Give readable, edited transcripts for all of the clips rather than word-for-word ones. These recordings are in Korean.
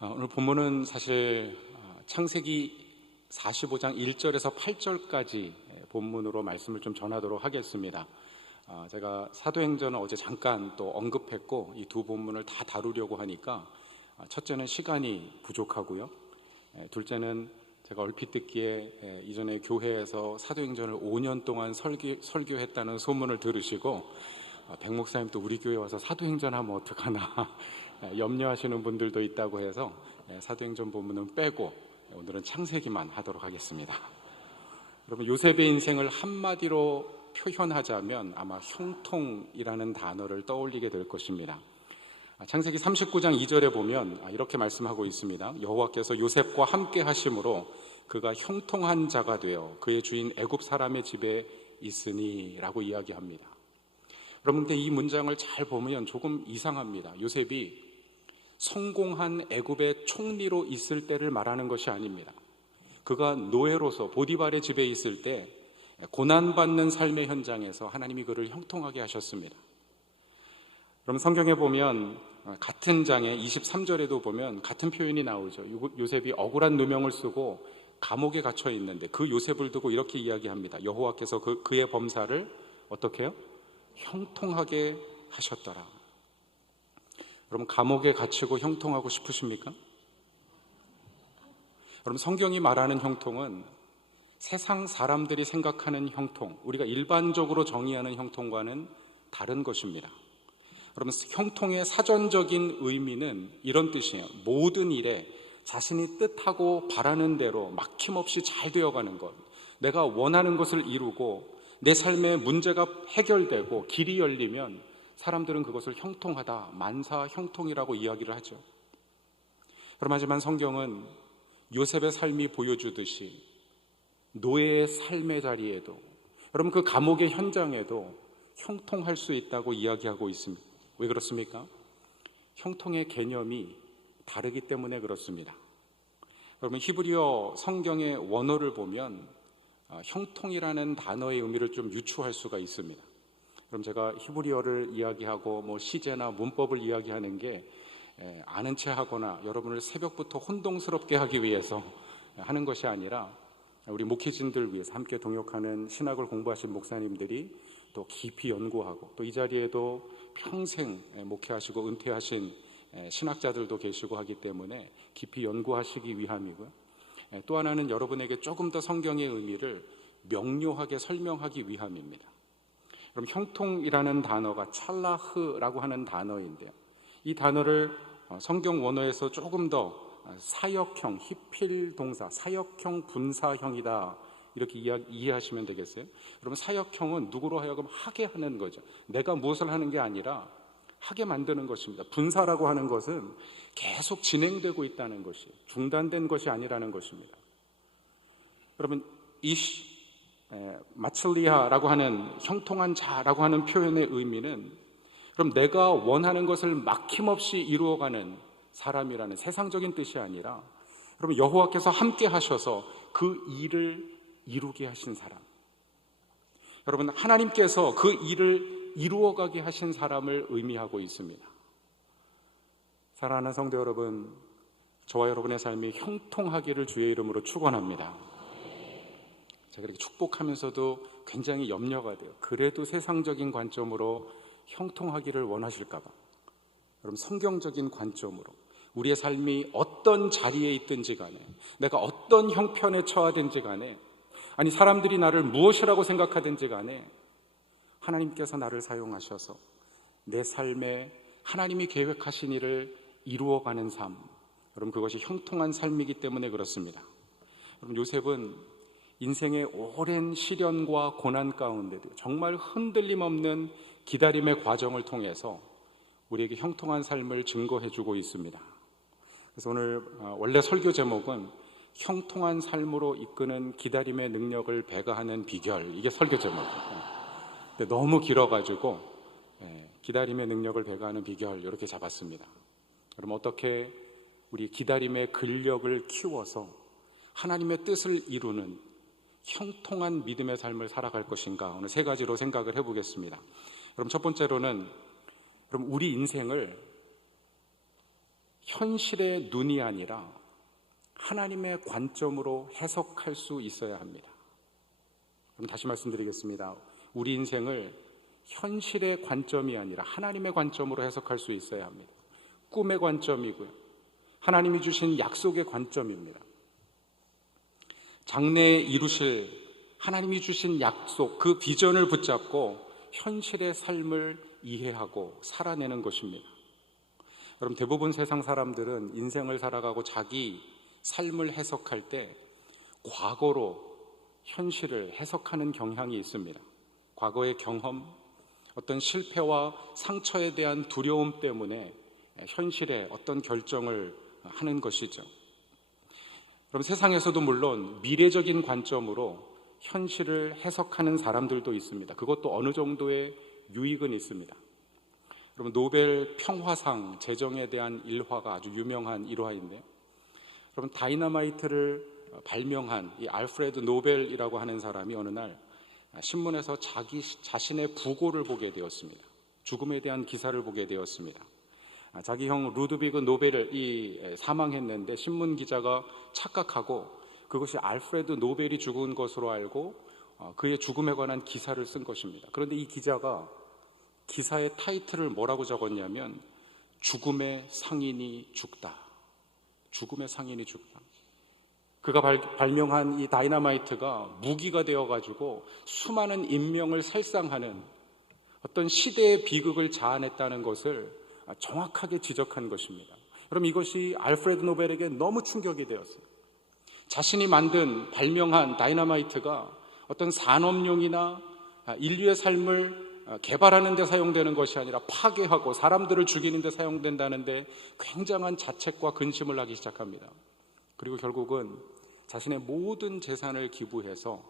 오늘 본문은 사실 창세기 45장 1절에서 8절까지 본문으로 말씀을 좀 전하도록 하겠습니다. 제가 사도행전을 어제 잠깐 또 언급했고 이 두 본문을 다 다루려고 하니까 첫째는 시간이 부족하고요. 둘째는 제가 얼핏 듣기에 이전에 교회에서 사도행전을 5년 동안 설교했다는 소문을 들으시고 백 목사님 또 우리 교회 와서 사도행전 하면 어떡하나 염려하시는 분들도 있다고 해서 사도행전 본문은 빼고 오늘은 창세기만 하도록 하겠습니다. 여러분, 요셉의 인생을 한마디로 표현하자면 아마 형통이라는 단어를 떠올리게 될 것입니다. 창세기 39장 2절에 보면 이렇게 말씀하고 있습니다. 여호와께서 요셉과 함께 하심으로 그가 형통한 자가 되어 그의 주인 애굽 사람의 집에 있으니 라고 이야기합니다. 여러분, 근데 이 문장을 잘 보면 조금 이상합니다. 요셉이 성공한 애굽의 총리로 있을 때를 말하는 것이 아닙니다. 그가 노예로서 보디발의 집에 있을 때 고난받는 삶의 현장에서 하나님이 그를 형통하게 하셨습니다. 그럼 성경에 보면 같은 장에 23절에도 보면 같은 표현이 나오죠. 요셉이 억울한 누명을 쓰고 감옥에 갇혀 있는데 그 요셉을 두고 이렇게 이야기합니다. 여호와께서 그의 범사를 어떻게 해요? 형통하게 하셨더라. 여러분, 감옥에 갇히고 형통하고 싶으십니까? 여러분, 성경이 말하는 형통은 세상 사람들이 생각하는 형통, 우리가 일반적으로 정의하는 형통과는 다른 것입니다. 여러분, 형통의 사전적인 의미는 이런 뜻이에요. 모든 일에 자신이 뜻하고 바라는 대로 막힘없이 잘 되어가는 것, 내가 원하는 것을 이루고 내 삶의 문제가 해결되고 길이 열리면 사람들은 그것을 형통하다, 만사 형통이라고 이야기를 하죠. 그럼 하지만 성경은 요셉의 삶이 보여주듯이 노예의 삶의 자리에도, 여러분, 그 감옥의 현장에도 형통할 수 있다고 이야기하고 있습니다. 왜 그렇습니까? 형통의 개념이 다르기 때문에 그렇습니다. 여러분, 히브리어 성경의 원어를 보면 형통이라는 단어의 의미를 좀 유추할 수가 있습니다. 그럼 제가 히브리어를 이야기하고 시제나 문법을 이야기하는 게 아는 체 하거나 여러분을 새벽부터 혼동스럽게 하기 위해서 하는 것이 아니라 우리 목회진들 위해서 함께 동역하는 신학을 공부하신 목사님들이 또 깊이 연구하고 또 이 자리에도 평생 목회하시고 은퇴하신 신학자들도 계시고 하기 때문에 깊이 연구하시기 위함이고요. 또 하나는 여러분에게 조금 더 성경의 의미를 명료하게 설명하기 위함입니다. 그럼 형통이라는 단어가 찰라흐라고 하는 단어인데요. 이 단어를 성경 원어에서 조금 더 사역형, 히필 동사, 사역형 분사형이다 이렇게 이해하시면 되겠어요. 여러분, 사역형은 누구로 하여금 하게 하는 거죠. 내가 무엇을 하는 게 아니라 하게 만드는 것입니다. 분사라고 하는 것은 계속 진행되고 있다는 것이, 중단된 것이 아니라는 것입니다. 여러분, 마칠리아라고 하는 형통한 자라고 하는 표현의 의미는 그럼 내가 원하는 것을 막힘없이 이루어가는 사람이라는 세상적인 뜻이 아니라 여러분, 여호와께서 함께 하셔서 그 일을 이루게 하신 사람, 여러분, 하나님께서 그 일을 이루어가게 하신 사람을 의미하고 있습니다. 사랑하는 성도 여러분, 저와 여러분의 삶이 형통하기를 주의 이름으로 축원합니다. 제가 이렇게 축복하면서도 굉장히 염려가 돼요. 그래도 세상적인 관점으로 형통하기를 원하실까 봐. 여러분, 성경적인 관점으로 우리의 삶이 어떤 자리에 있든지 간에, 내가 어떤 형편에 처하든지 간에, 아니 사람들이 나를 무엇이라고 생각하든지 간에 하나님께서 나를 사용하셔서 내 삶에 하나님이 계획하신 일을 이루어가는 삶, 여러분, 그것이 형통한 삶이기 때문에 그렇습니다. 여러분, 요셉은 인생의 오랜 시련과 고난 가운데도 정말 흔들림 없는 기다림의 과정을 통해서 우리에게 형통한 삶을 증거해주고 있습니다. 그래서 오늘 원래 설교 제목은 형통한 삶으로 이끄는 기다림의 능력을 배가하는 비결, 이게 설교 제목이에요. 근데 너무 길어가지고 기다림의 능력을 배가하는 비결 이렇게 잡았습니다. 그럼 어떻게 우리 기다림의 근력을 키워서 하나님의 뜻을 이루는 형통한 믿음의 삶을 살아갈 것인가, 오늘 세 가지로 생각을 해보겠습니다. 그럼 첫 번째로는, 그럼 우리 인생을 현실의 눈이 아니라 하나님의 관점으로 해석할 수 있어야 합니다. 그럼 다시 말씀드리겠습니다. 우리 인생을 현실의 관점이 아니라 하나님의 관점으로 해석할 수 있어야 합니다. 꿈의 관점이고요, 하나님이 주신 약속의 관점입니다. 장래에 이루실 하나님이 주신 약속, 그 비전을 붙잡고 현실의 삶을 이해하고 살아내는 것입니다. 여러분, 대부분 세상 사람들은 인생을 살아가고 자기 삶을 해석할 때 과거로 현실을 해석하는 경향이 있습니다. 과거의 경험, 어떤 실패와 상처에 대한 두려움 때문에 현실에 어떤 결정을 하는 것이죠. 그럼 세상에서도 물론 미래적인 관점으로 현실을 해석하는 사람들도 있습니다. 그것도 어느 정도의 유익은 있습니다. 여러분, 노벨 평화상 제정에 대한 일화가 아주 유명한 일화인데, 여러분, 다이너마이트를 발명한 이 알프레드 노벨이라고 하는 사람이 어느 날 신문에서 자기 자신의 부고를 보게 되었습니다. 죽음에 대한 기사를 보게 되었습니다. 자기 형 루드비그 노벨이 사망했는데 신문 기자가 착각하고 그것이 알프레드 노벨이 죽은 것으로 알고 그의 죽음에 관한 기사를 쓴 것입니다. 그런데 이 기자가 기사의 타이틀을 뭐라고 적었냐면 죽음의 상인이 죽다. 죽음의 상인이 죽다. 그가 발명한 이 다이너마이트가 무기가 되어가지고 수많은 인명을 살상하는 어떤 시대의 비극을 자아냈다는 것을 정확하게 지적한 것입니다. 그럼 이것이 알프레드 노벨에게 너무 충격이 되었어요. 자신이 만든 발명한 다이너마이트가 어떤 산업용이나 인류의 삶을 개발하는 데 사용되는 것이 아니라 파괴하고 사람들을 죽이는 데 사용된다는데 굉장한 자책과 근심을 하기 시작합니다. 그리고 결국은 자신의 모든 재산을 기부해서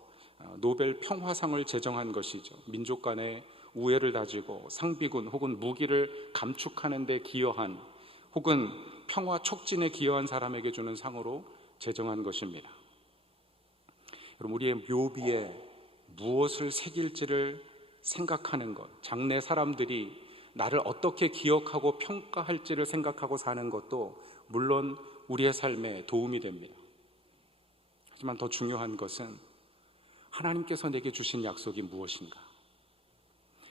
노벨 평화상을 제정한 것이죠. 민족 간의 우애를 다지고 상비군 혹은 무기를 감축하는 데 기여한, 혹은 평화 촉진에 기여한 사람에게 주는 상으로 제정한 것입니다. 여러분, 우리의 묘비에 무엇을 새길지를 생각하는 것, 장래 사람들이 나를 어떻게 기억하고 평가할지를 생각하고 사는 것도 물론 우리의 삶에 도움이 됩니다. 하지만 더 중요한 것은 하나님께서 내게 주신 약속이 무엇인가?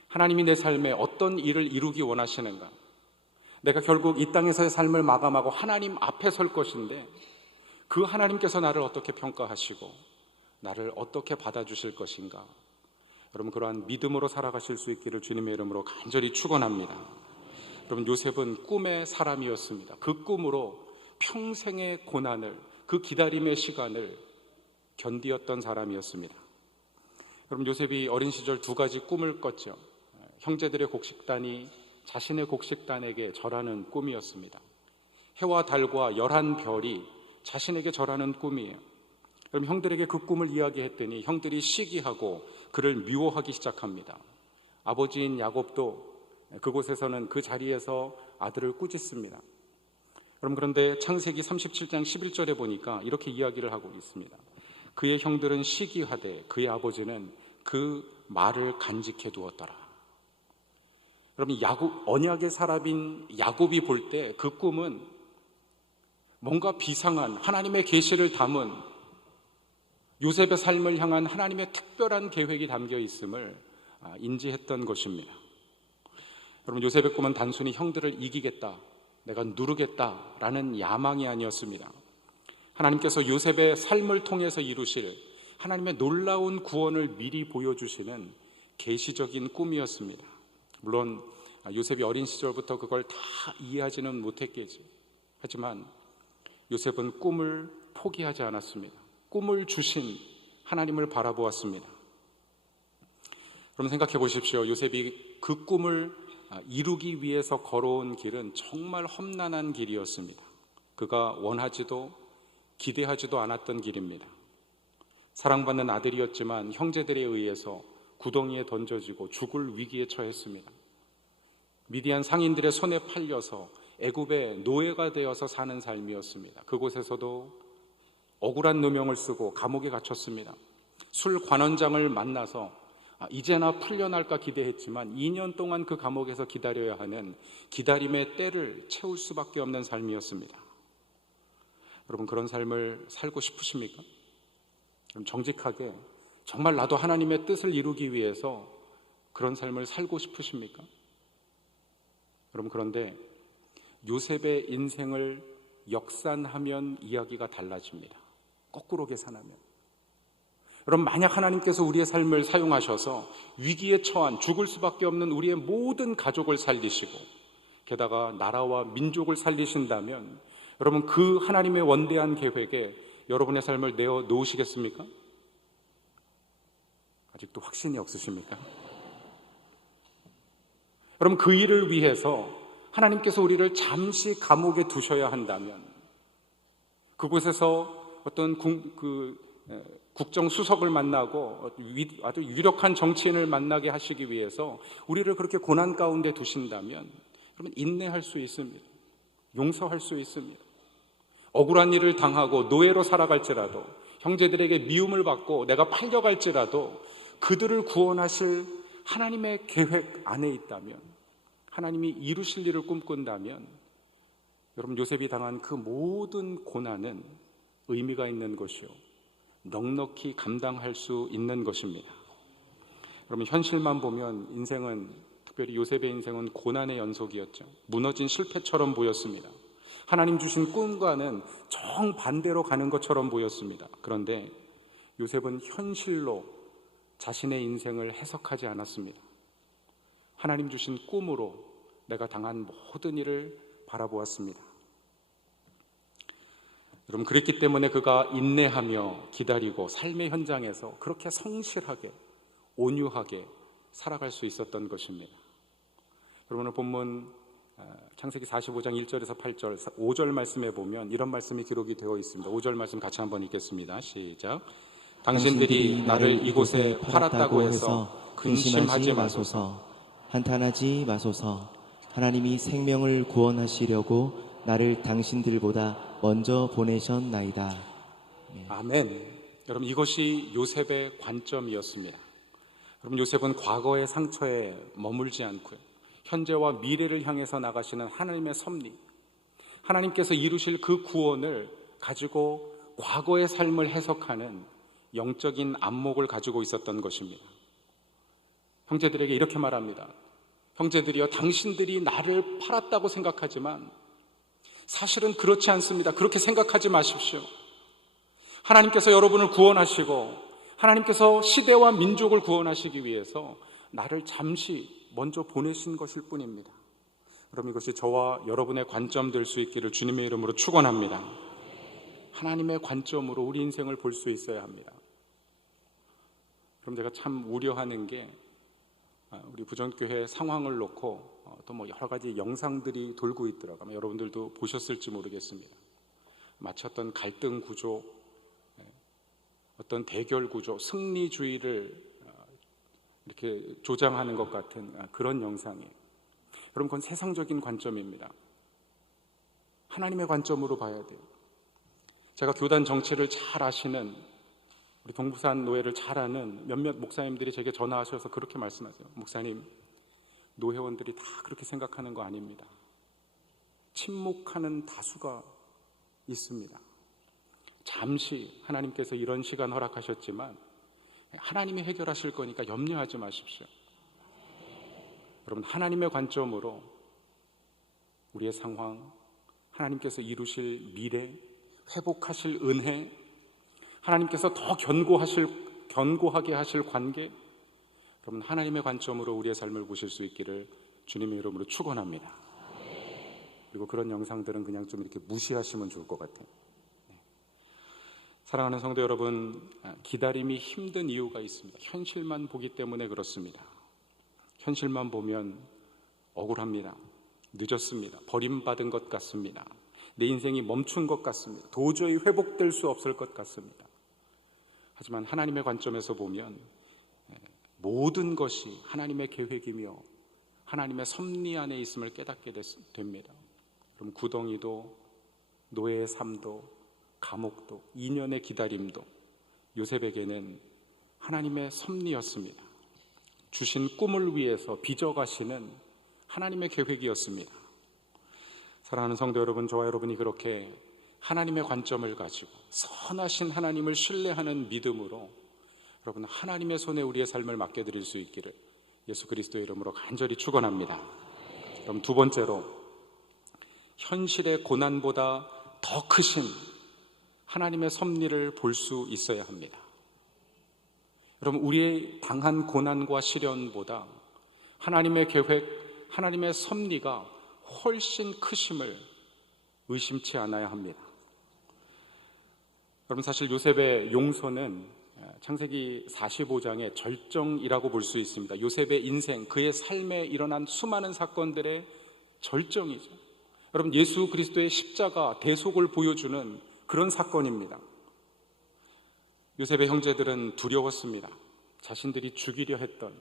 하나님이 내 삶에 어떤 일을 이루기 원하시는가? 내가 결국 이 땅에서의 삶을 마감하고 하나님 앞에 설 것인데 그 하나님께서 나를 어떻게 평가하시고 나를 어떻게 받아주실 것인가? 여러분, 그러한 믿음으로 살아가실 수 있기를 주님의 이름으로 간절히 축원합니다. 여러분, 요셉은 꿈의 사람이었습니다. 그 꿈으로 평생의 고난을, 그 기다림의 시간을 견디었던 사람이었습니다. 여러분, 요셉이 어린 시절 두 가지 꿈을 꿨죠. 형제들의 곡식단이 자신의 곡식단에게 절하는 꿈이었습니다. 해와 달과 11별이 자신에게 절하는 꿈이에요. 그럼 형들에게 그 꿈을 이야기했더니 형들이 시기하고 그를 미워하기 시작합니다. 아버지인 야곱도 그곳에서는 그 자리에서 아들을 꾸짖습니다. 그런데 창세기 37장 11절에 보니까 이렇게 이야기를 하고 있습니다. 그의 형들은 시기하되 그의 아버지는 그 말을 간직해 두었더라. 여러분, 언약의 사람인 야곱이 볼 때 그 꿈은 뭔가 비상한 하나님의 계시를 담은 요셉의 삶을 향한 하나님의 특별한 계획이 담겨 있음을 인지했던 것입니다. 여러분, 요셉의 꿈은 단순히 형들을 이기겠다, 내가 누르겠다라는 야망이 아니었습니다. 하나님께서 요셉의 삶을 통해서 이루실 하나님의 놀라운 구원을 미리 보여주시는 계시적인 꿈이었습니다. 물론 요셉이 어린 시절부터 그걸 다 이해하지는 못했겠지. 하지만 요셉은 꿈을 포기하지 않았습니다. 꿈을 주신 하나님을 바라보았습니다. 그럼 생각해 보십시오. 요셉이 그 꿈을 이루기 위해서 걸어온 길은 정말 험난한 길이었습니다. 그가 원하지도 기대하지도 않았던 길입니다. 사랑받는 아들이었지만 형제들에 의해서 구덩이에 던져지고 죽을 위기에 처했습니다. 미디안 상인들의 손에 팔려서 애굽의 노예가 되어서 사는 삶이었습니다. 그곳에서도 억울한 누명을 쓰고 감옥에 갇혔습니다. 술 관원장을 만나서 이제나 풀려날까 기대했지만 2년 동안 그 감옥에서 기다려야 하는 기다림의 때를 채울 수밖에 없는 삶이었습니다. 여러분, 그런 삶을 살고 싶으십니까? 그럼 정직하게 정말 나도 하나님의 뜻을 이루기 위해서 그런 삶을 살고 싶으십니까? 여러분, 그런데 요셉의 인생을 역산하면 이야기가 달라집니다. 거꾸로 계산하면. 여러분, 만약 하나님께서 우리의 삶을 사용하셔서 위기에 처한 죽을 수밖에 없는 우리의 모든 가족을 살리시고 게다가 나라와 민족을 살리신다면 여러분, 그 하나님의 원대한 계획에 여러분의 삶을 내어 놓으시겠습니까? 아직도 확신이 없으십니까? 여러분, 그 일을 위해서 하나님께서 우리를 잠시 감옥에 두셔야 한다면, 그곳에서 어떤 국정수석을 만나고 아주 유력한 정치인을 만나게 하시기 위해서 우리를 그렇게 고난 가운데 두신다면 여러분, 인내할 수 있습니다. 용서할 수 있습니다. 억울한 일을 당하고 노예로 살아갈지라도, 형제들에게 미움을 받고 내가 팔려갈지라도 그들을 구원하실 하나님의 계획 안에 있다면, 하나님이 이루실 일을 꿈꾼다면 여러분, 요셉이 당한 그 모든 고난은 의미가 있는 것이요, 넉넉히 감당할 수 있는 것입니다. 여러분, 현실만 보면 인생은, 특별히 요셉의 인생은 고난의 연속이었죠. 무너진 실패처럼 보였습니다. 하나님 주신 꿈과는 정반대로 가는 것처럼 보였습니다. 그런데 요셉은 현실로 자신의 인생을 해석하지 않았습니다. 하나님 주신 꿈으로 내가 당한 모든 일을 바라보았습니다. 여러분, 그랬기 때문에 그가 인내하며 기다리고 삶의 현장에서 그렇게 성실하게 온유하게 살아갈 수 있었던 것입니다. 여러분, 본문 창세기 45장 1절에서 8절, 5절 말씀에 보면 이런 말씀이 기록이 되어 있습니다. 5절 말씀 같이 한번 읽겠습니다. 시작. 당신들이 나를 이곳에 팔았다고 해서 근심하지 마소서. 한탄하지 마소서. 하나님이 생명을 구원하시려고 나를 당신들보다 먼저 보내셨나이다. 아멘. 여러분, 이것이 요셉의 관점이었습니다. 여러분, 요셉은 과거의 상처에 머물지 않고요, 현재와 미래를 향해서 나가시는 하나님의 섭리, 하나님께서 이루실 그 구원을 가지고 과거의 삶을 해석하는 영적인 안목을 가지고 있었던 것입니다. 형제들에게 이렇게 말합니다. 형제들이여, 당신들이 나를 팔았다고 생각하지만 사실은 그렇지 않습니다. 그렇게 생각하지 마십시오. 하나님께서 여러분을 구원하시고 하나님께서 시대와 민족을 구원하시기 위해서 나를 잠시 먼저 보내신 것일 뿐입니다. 그럼 이것이 저와 여러분의 관점 될 수 있기를 주님의 이름으로 축원합니다. 하나님의 관점으로 우리 인생을 볼 수 있어야 합니다. 그럼 제가 참 우려하는 게, 우리 부전교회 상황을 놓고 또 뭐 여러 가지 영상들이 돌고 있더라고요. 아마 여러분들도 보셨을지 모르겠습니다. 마치 어떤 갈등 구조, 어떤 대결 구조, 승리주의를 이렇게 조장하는 것 같은 그런 영상이에요. 여러분, 그건 세상적인 관점입니다. 하나님의 관점으로 봐야 돼요. 제가 교단 정치를 잘 아시는, 우리 동부산 노회를 잘 아는 몇몇 목사님들이 제게 전화하셔서 그렇게 말씀하세요. 목사님, 노회원들이 다 그렇게 생각하는 거 아닙니다. 침묵하는 다수가 있습니다. 잠시 하나님께서 이런 시간 허락하셨지만 하나님이 해결하실 거니까 염려하지 마십시오. 여러분, 하나님의 관점으로 우리의 상황, 하나님께서 이루실 미래, 회복하실 은혜, 하나님께서 더 견고하게 하실 관계, 여러분, 하나님의 관점으로 우리의 삶을 보실 수 있기를 주님의 이름으로 축원합니다. 그리고 그런 영상들은 그냥 좀 이렇게 무시하시면 좋을 것 같아요. 사랑하는 성도 여러분, 기다림이 힘든 이유가 있습니다. 현실만 보기 때문에 그렇습니다. 현실만 보면 억울합니다. 늦었습니다. 버림받은 것 같습니다. 내 인생이 멈춘 것 같습니다. 도저히 회복될 수 없을 것 같습니다. 하지만 하나님의 관점에서 보면 모든 것이 하나님의 계획이며 하나님의 섭리 안에 있음을 깨닫게 됩니다. 그럼 구덩이도, 노예의 삶도, 감옥도, 2년의 기다림도 요셉에게는 하나님의 섭리였습니다. 주신 꿈을 위해서 빚어가시는 하나님의 계획이었습니다. 사랑하는 성도 여러분, 저와 여러분이 그렇게 하나님의 관점을 가지고 선하신 하나님을 신뢰하는 믿음으로 여러분 하나님의 손에 우리의 삶을 맡겨드릴 수 있기를 예수 그리스도의 이름으로 간절히 축원합니다. 그럼 두 번째로, 현실의 고난보다 더 크신 하나님의 섭리를 볼 수 있어야 합니다. 여러분, 우리의 당한 고난과 시련보다 하나님의 계획, 하나님의 섭리가 훨씬 크심을 의심치 않아야 합니다. 여러분, 사실 요셉의 용서는 창세기 45장의 절정이라고 볼 수 있습니다. 요셉의 인생, 그의 삶에 일어난 수많은 사건들의 절정이죠. 여러분, 예수 그리스도의 십자가 대속을 보여주는 그런 사건입니다. 요셉의 형제들은 두려웠습니다. 자신들이 죽이려 했던,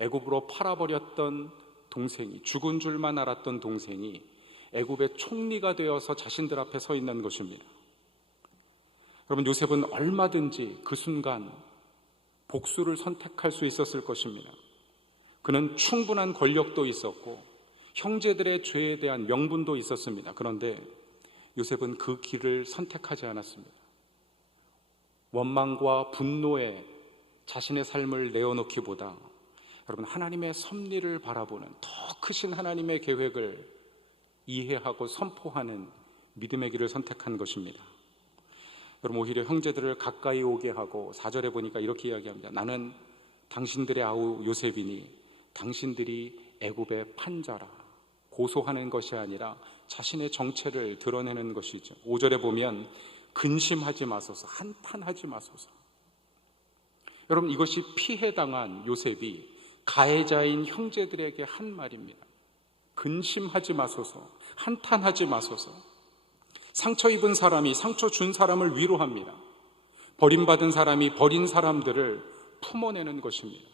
애굽으로 팔아버렸던 동생이, 죽은 줄만 알았던 동생이 애굽의 총리가 되어서 자신들 앞에 서 있는 것입니다. 여러분, 요셉은 얼마든지 그 순간 복수를 선택할 수 있었을 것입니다. 그는 충분한 권력도 있었고 형제들의 죄에 대한 명분도 있었습니다. 그런데 요셉은 그 길을 선택하지 않았습니다. 원망과 분노에 자신의 삶을 내어놓기보다 여러분, 하나님의 섭리를 바라보는 더 크신 하나님의 계획을 이해하고 선포하는 믿음의 길을 선택한 것입니다. 여러분, 오히려 형제들을 가까이 오게 하고 4절에 보니까 이렇게 이야기합니다. 나는 당신들의 아우 요셉이니 당신들이 애굽의 판자라. 고소하는 것이 아니라 자신의 정체를 드러내는 것이죠. 5절에 보면 근심하지 마소서, 한탄하지 마소서. 여러분, 이것이 피해당한 요셉이 가해자인 형제들에게 한 말입니다. 근심하지 마소서, 한탄하지 마소서. 상처 입은 사람이 상처 준 사람을 위로합니다. 버림받은 사람이 버린 사람들을 품어내는 것입니다.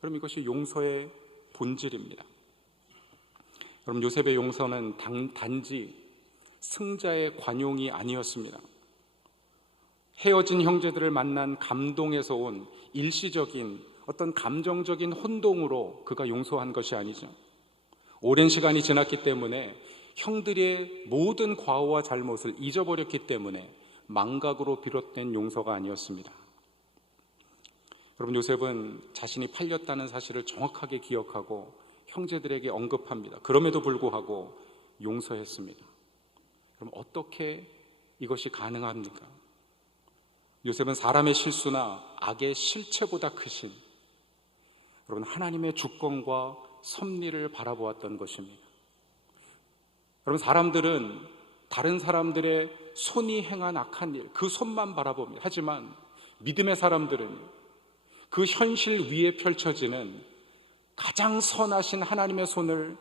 그럼 이것이 용서의 본질입니다. 그럼 요셉의 용서는 단지 승자의 관용이 아니었습니다. 헤어진 형제들을 만난 감동에서 온 일시적인 어떤 감정적인 혼동으로 그가 용서한 것이 아니죠. 오랜 시간이 지났기 때문에 형들의 모든 과오와 잘못을 잊어버렸기 때문에 망각으로 비롯된 용서가 아니었습니다. 여러분, 요셉은 자신이 팔렸다는 사실을 정확하게 기억하고 형제들에게 언급합니다. 그럼에도 불구하고 용서했습니다. 그럼 어떻게 이것이 가능합니까? 요셉은 사람의 실수나 악의 실체보다 크신 여러분 하나님의 주권과 섭리를 바라보았던 것입니다. 여러분, 사람들은 다른 사람들의 손이 행한 악한 일, 그 손만 바라봅니다. 하지만 믿음의 사람들은 그 현실 위에 펼쳐지는 가장 선하신 하나님의 손을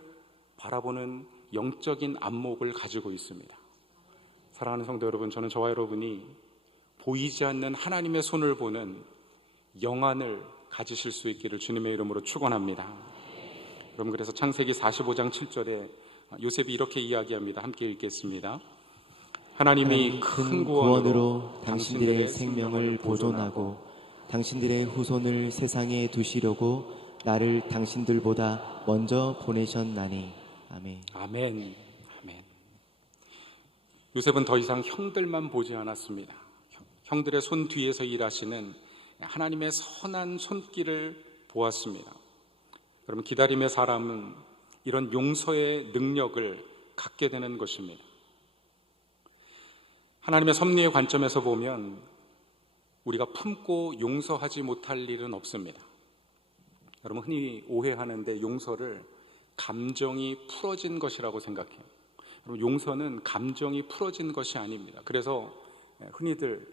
바라보는 영적인 안목을 가지고 있습니다. 사랑하는 성도 여러분, 저는 저와 여러분이 보이지 않는 하나님의 손을 보는 영안을 가지실 수 있기를 주님의 이름으로 축원합니다. 여러분, 그래서 창세기 45장 7절에 요셉이 이렇게 이야기합니다. 함께 읽겠습니다. 하나님이 큰 구원으로 당신들의 생명을 보존하고 당신들의 후손을 세상에 두시려고 나를 당신들보다 먼저 보내셨나니. 아멘. 아멘. 아멘. 요셉은 더 이상 형들만 보지 않았습니다. 형들의 손 뒤에서 일하시는 하나님의 선한 손길을 보았습니다. 여러분, 기다림의 사람은 이런 용서의 능력을 갖게 되는 것입니다. 하나님의 섭리의 관점에서 보면 우리가 품고 용서하지 못할 일은 없습니다. 여러분, 흔히 오해하는데 용서를 감정이 풀어진 것이라고 생각해요. 여러분, 용서는 감정이 풀어진 것이 아닙니다. 그래서 흔히들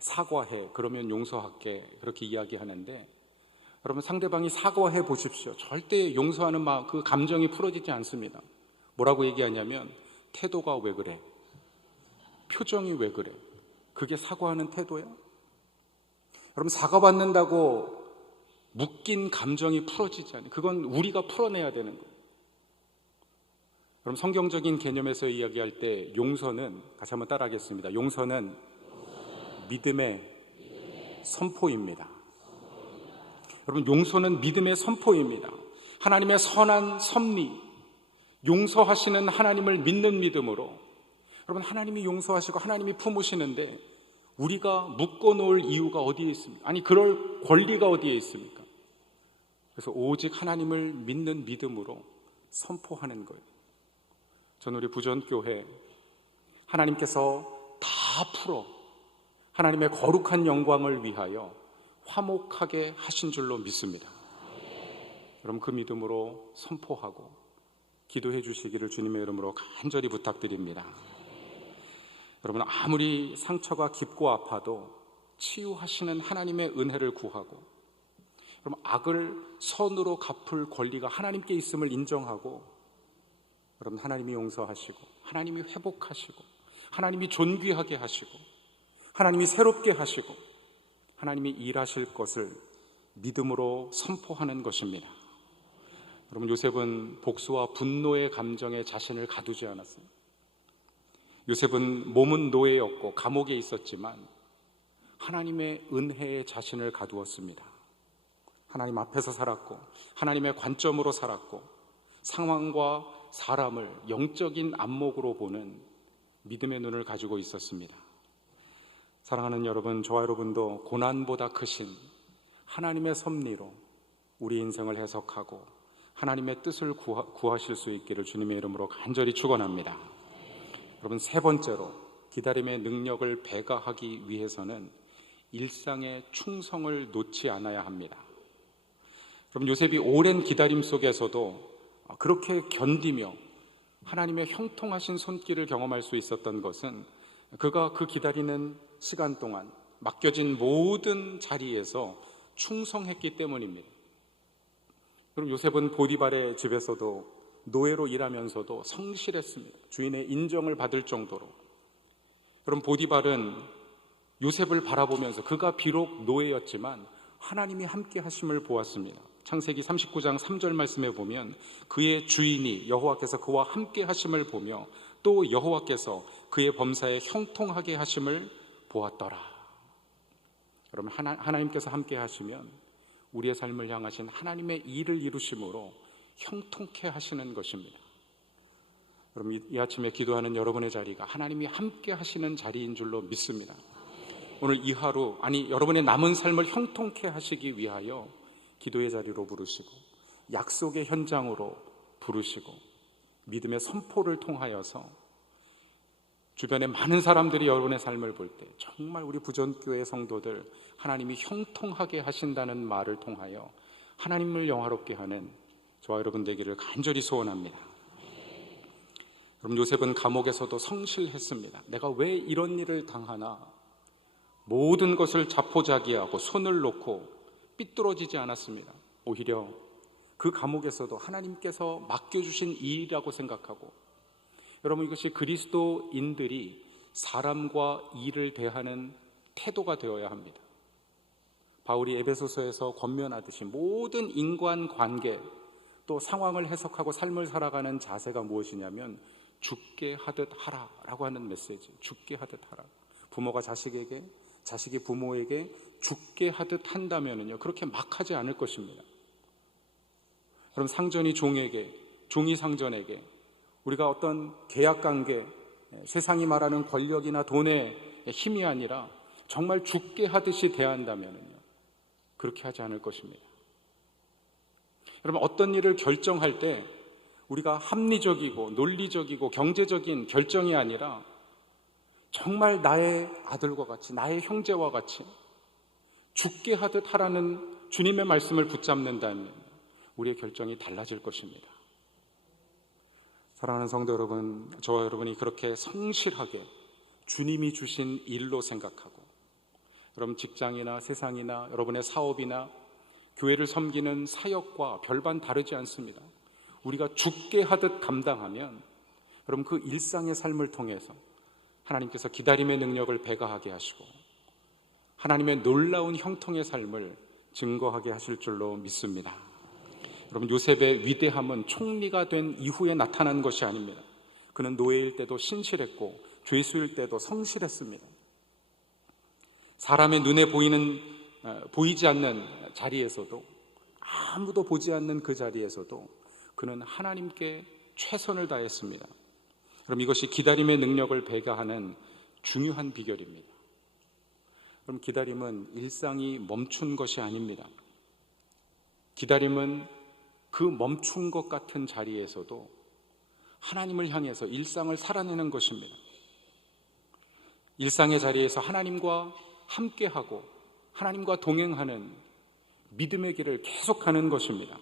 사과해, 그러면 용서할게, 그렇게 이야기하는데 여러분, 상대방이 사과해 보십시오. 절대 용서하는 마음, 그 감정이 풀어지지 않습니다. 뭐라고 얘기하냐면 태도가 왜 그래? 표정이 왜 그래? 그게 사과하는 태도야? 여러분, 사과받는다고 묶인 감정이 풀어지지 않아요. 그건 우리가 풀어내야 되는 거예요. 그럼 성경적인 개념에서 이야기할 때 용서는, 같이 한번 따라하겠습니다. 용서는 믿음의 선포입니다. 여러분, 용서는 믿음의 선포입니다. 하나님의 선한 섭리, 용서하시는 하나님을 믿는 믿음으로, 여러분, 하나님이 용서하시고 하나님이 품으시는데 우리가 묶어놓을 이유가 어디에 있습니까? 아니, 그럴 권리가 어디에 있습니까? 그래서 오직 하나님을 믿는 믿음으로 선포하는 거예요. 저는 우리 부전교회 하나님께서 다 풀어 하나님의 거룩한 영광을 위하여 화목하게 하신 줄로 믿습니다. 여러분, 그 믿음으로 선포하고 기도해 주시기를 주님의 이름으로 간절히 부탁드립니다. 여러분, 아무리 상처가 깊고 아파도 치유하시는 하나님의 은혜를 구하고, 여러분, 악을 선으로 갚을 권리가 하나님께 있음을 인정하고, 여러분, 하나님이 용서하시고 하나님이 회복하시고 하나님이 존귀하게 하시고 하나님이 새롭게 하시고 하나님이 일하실 것을 믿음으로 선포하는 것입니다. 여러분, 요셉은 복수와 분노의 감정에 자신을 가두지 않았어요. 요셉은 몸은 노예였고 감옥에 있었지만 하나님의 은혜에 자신을 가두었습니다. 하나님 앞에서 살았고 하나님의 관점으로 살았고 상황과 사람을 영적인 안목으로 보는 믿음의 눈을 가지고 있었습니다. 사랑하는 여러분, 저와 여러분도 고난보다 크신 하나님의 섭리로 우리 인생을 해석하고 하나님의 뜻을 구하실 수 있기를 주님의 이름으로 간절히 축원합니다. 여러분, 세 번째로 기다림의 능력을 배가하기 위해서는 일상의 충성을 놓지 않아야 합니다. 여러분, 요셉이 오랜 기다림 속에서도 그렇게 견디며 하나님의 형통하신 손길을 경험할 수 있었던 것은 그가 그 기다리는 시간 동안 맡겨진 모든 자리에서 충성했기 때문입니다. 그럼 요셉은 보디발의 집에서도 노예로 일하면서도 성실했습니다. 주인의 인정을 받을 정도로. 그럼 보디발은 요셉을 바라보면서 그가 비록 노예였지만 하나님이 함께 하심을 보았습니다. 창세기 39장 3절 말씀에 보면 그의 주인이 여호와께서 그와 함께 하심을 보며 또 여호와께서 그의 범사에 형통하게 하심을 보았더라. 여러분, 하나님께서 함께 하시면 우리의 삶을 향하신 하나님의 일을 이루심으로 형통케 하시는 것입니다. 여러분, 이 아침에 기도하는 여러분의 자리가 하나님이 함께 하시는 자리인 줄로 믿습니다. 오늘 이 하루, 아니 여러분의 남은 삶을 형통케 하시기 위하여 기도의 자리로 부르시고 약속의 현장으로 부르시고 믿음의 선포를 통하여서 주변에 많은 사람들이 여러분의 삶을 볼 때 정말 우리 부전교회 성도들 하나님이 형통하게 하신다는 말을 통하여 하나님을 영화롭게 하는 저와 여러분 되기를 간절히 소원합니다. 여러분, 요셉은 감옥에서도 성실했습니다. 내가 왜 이런 일을 당하나 모든 것을 자포자기하고 손을 놓고 삐뚤어지지 않았습니다. 오히려 그 감옥에서도 하나님께서 맡겨주신 일이라고 생각하고, 여러분, 이것이 그리스도인들이 사람과 일을 대하는 태도가 되어야 합니다. 바울이 에베소서에서 권면하듯이 모든 인간관계 또 상황을 해석하고 삶을 살아가는 자세가 무엇이냐면 죽게 하듯 하라라고 하는 메시지. 죽게 하듯 하라. 부모가 자식에게, 자식이 부모에게 죽게 하듯 한다면요, 그렇게 막 하지 않을 것입니다. 그럼 상전이 종에게, 종이 상전에게, 우리가 어떤 계약관계, 세상이 말하는 권력이나 돈의 힘이 아니라 정말 죽게 하듯이 대한다면요, 그렇게 하지 않을 것입니다. 여러분, 어떤 일을 결정할 때 우리가 합리적이고 논리적이고 경제적인 결정이 아니라 정말 나의 아들과 같이, 나의 형제와 같이 죽게 하듯 하라는 주님의 말씀을 붙잡는다면 우리의 결정이 달라질 것입니다. 사랑하는 성도 여러분, 저와 여러분이 그렇게 성실하게 주님이 주신 일로 생각하고, 여러분 직장이나 세상이나 여러분의 사업이나 교회를 섬기는 사역과 별반 다르지 않습니다. 우리가 죽게 하듯 감당하면 여러분 그 일상의 삶을 통해서 하나님께서 기다림의 능력을 배가하게 하시고 하나님의 놀라운 형통의 삶을 증거하게 하실 줄로 믿습니다. 여러분, 요셉의 위대함은 총리가 된 이후에 나타난 것이 아닙니다. 그는 노예일 때도 신실했고 죄수일 때도 성실했습니다. 사람의 눈에 보이지 않는 자리에서도 아무도 보지 않는 그 자리에서도 그는 하나님께 최선을 다했습니다. 그럼 이것이 기다림의 능력을 배가하는 중요한 비결입니다. 그럼 기다림은 일상이 멈춘 것이 아닙니다. 기다림은 그 멈춘 것 같은 자리에서도 하나님을 향해서 일상을 살아내는 것입니다. 일상의 자리에서 하나님과 함께하고 하나님과 동행하는 믿음의 길을 계속가는 것입니다.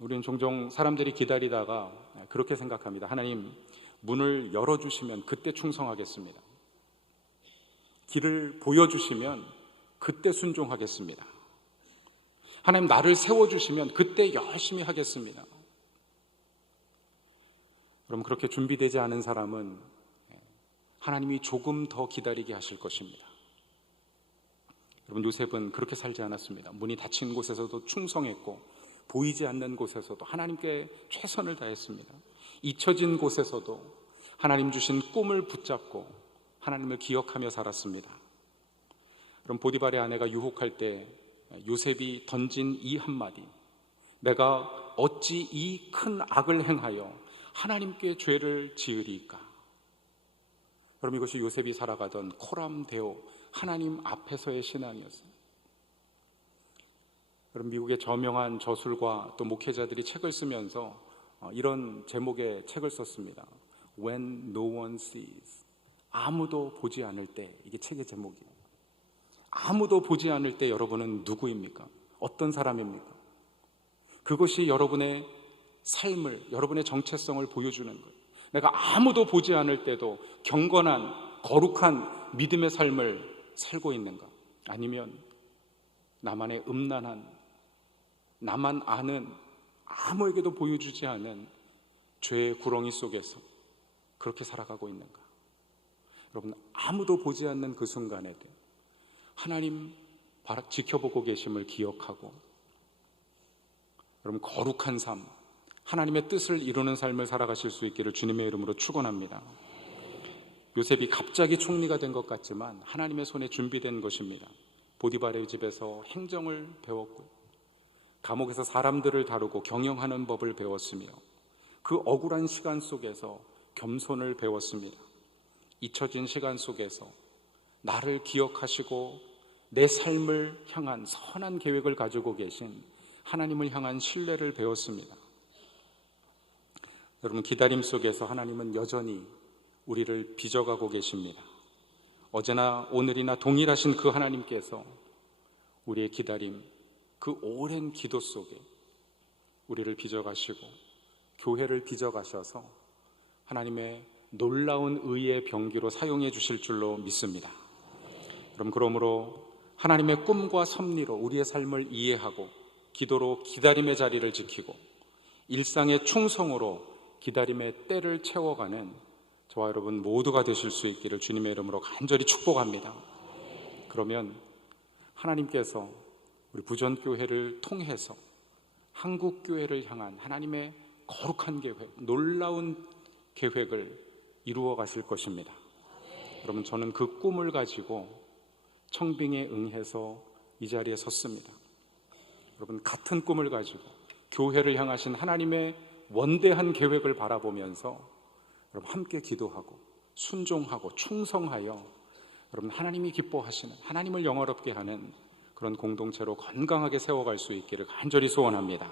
우리는 종종 사람들이 기다리다가 그렇게 생각합니다. 하나님, 문을 열어주시면 그때 충성하겠습니다. 길을 보여주시면 그때 순종하겠습니다. 하나님, 나를 세워주시면 그때 열심히 하겠습니다. 그럼 그렇게 준비되지 않은 사람은 하나님이 조금 더 기다리게 하실 것입니다. 여러분, 요셉은 그렇게 살지 않았습니다. 문이 닫힌 곳에서도 충성했고 보이지 않는 곳에서도 하나님께 최선을 다했습니다. 잊혀진 곳에서도 하나님 주신 꿈을 붙잡고 하나님을 기억하며 살았습니다. 그럼 보디발의 아내가 유혹할 때 요셉이 던진 이 한마디, 내가 어찌 이 큰 악을 행하여 하나님께 죄를 지으리까? 그럼 이것이 요셉이 살아가던 코람데오 하나님 앞에서의 신앙이었어요. 그럼 미국의 저명한 저술가 또 목회자들이 책을 쓰면서 이런 제목의 책을 썼습니다. When no one sees. 아무도 보지 않을 때. 이게 책의 제목이에요. 아무도 보지 않을 때 여러분은 누구입니까? 어떤 사람입니까? 그것이 여러분의 삶을, 여러분의 정체성을 보여주는 거예요. 내가 아무도 보지 않을 때도 경건한, 거룩한 믿음의 삶을 살고 있는가? 아니면 나만의 음란한, 나만 아는, 아무에게도 보여주지 않은 죄의 구렁이 속에서 그렇게 살아가고 있는가? 여러분, 아무도 보지 않는 그 순간에도 하나님 지켜보고 계심을 기억하고, 여러분, 거룩한 삶, 하나님의 뜻을 이루는 삶을 살아가실 수 있기를 주님의 이름으로 축원합니다. 요셉이 갑자기 총리가 된 것 같지만 하나님의 손에 준비된 것입니다. 보디발의 집에서 행정을 배웠고요, 감옥에서 사람들을 다루고 경영하는 법을 배웠으며, 그 억울한 시간 속에서 겸손을 배웠습니다. 잊혀진 시간 속에서 나를 기억하시고 내 삶을 향한 선한 계획을 가지고 계신 하나님을 향한 신뢰를 배웠습니다. 여러분, 기다림 속에서 하나님은 여전히 우리를 빚어가고 계십니다. 어제나 오늘이나 동일하신 그 하나님께서 우리의 기다림, 그 오랜 기도 속에 우리를 빚어가시고 교회를 빚어가셔서 하나님의 놀라운 의의 병기로 사용해 주실 줄로 믿습니다. 그러므로 하나님의 꿈과 섭리로 우리의 삶을 이해하고 기도로 기다림의 자리를 지키고 일상의 충성으로 기다림의 때를 채워가는 저와 여러분 모두가 되실 수 있기를 주님의 이름으로 간절히 축복합니다. 그러면 하나님께서 우리 부전교회를 통해서 한국교회를 향한 하나님의 거룩한 계획, 놀라운 계획을 이루어 가실 것입니다. 여러분, 저는 그 꿈을 가지고 청빙에 응해서 이 자리에 섰습니다. 여러분, 같은 꿈을 가지고 교회를 향하신 하나님의 원대한 계획을 바라보면서 여러분 함께 기도하고 순종하고 충성하여 여러분 하나님이 기뻐하시는, 하나님을 영화롭게 하는 그런 공동체로 건강하게 세워갈 수 있기를 간절히 소원합니다.